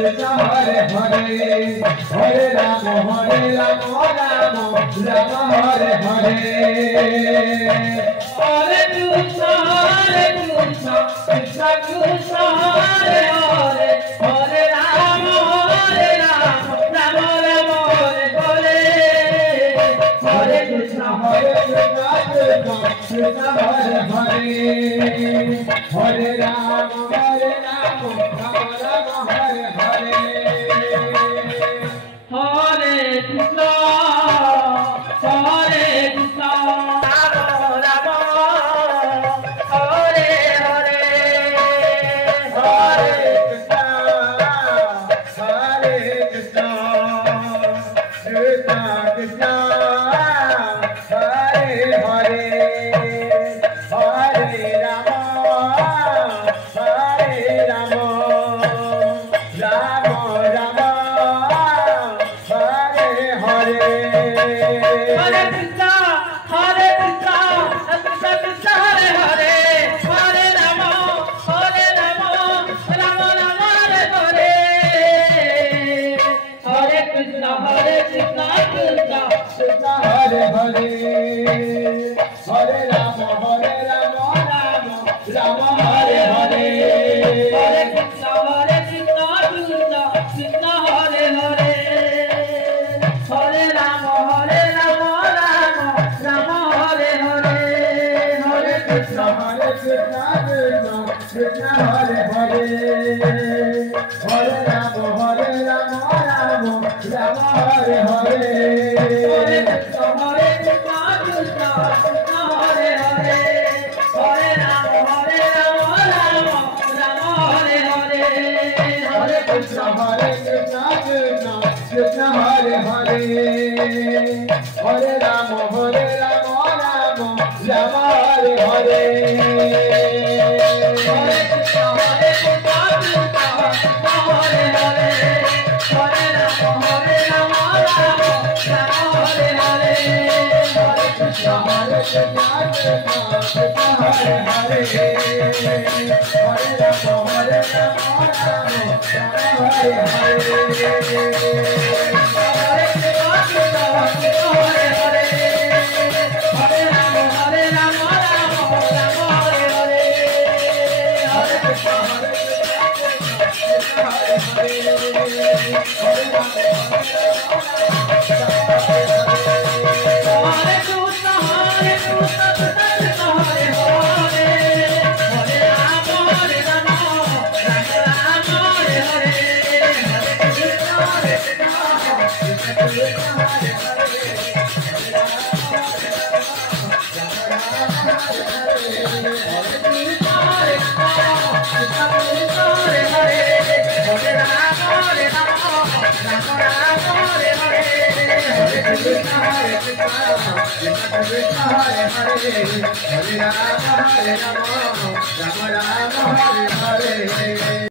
Krishna Hare Hare Hare Rama Rama Rama Hare Hare Hare Krishna Krishna Krishna Hare Hare Hare Rama Rama Rama Hare Hare Hare Krishna Krishna Krishna Hare Hare Hare Rama Rama Rama Hare Hare Hare Krishna Hare Krishna Rama Hare Hare Hare Krishna Krishna Krishna Hare Hare Hare Rama Rama Rama Hare Hare Hare Krishna Krishna Krishna Hare Hare Hare Rama Rama Rama Hare Hare Hare Krishna Krishna Krishna Hare Hare Hare Rama Rama Rama Hare Hare Hare Krishna Krishna Krishna Hare Hare Hare Rama Rama Rama Hare Hare Hare Krishna Krishna Krishna Hare Hare Hare Rama Rama Rama Hare Hare Hare Krishna Krishna Krishna Hare Hare Hare Rama Rama Hare Hare Hare Krishna Krishna Krishna Hare Hare Hare Rama Rama Rama Hare Hare Hare Krishna Krishna Krishna Hare Hare Hare Rama Rama Rama Hare Hare Hare Krishna Krishna Krishna Hare Hare Hare Rama Rama Hare Hare Hare Rama Hare Rama Rama Rama Hare Hare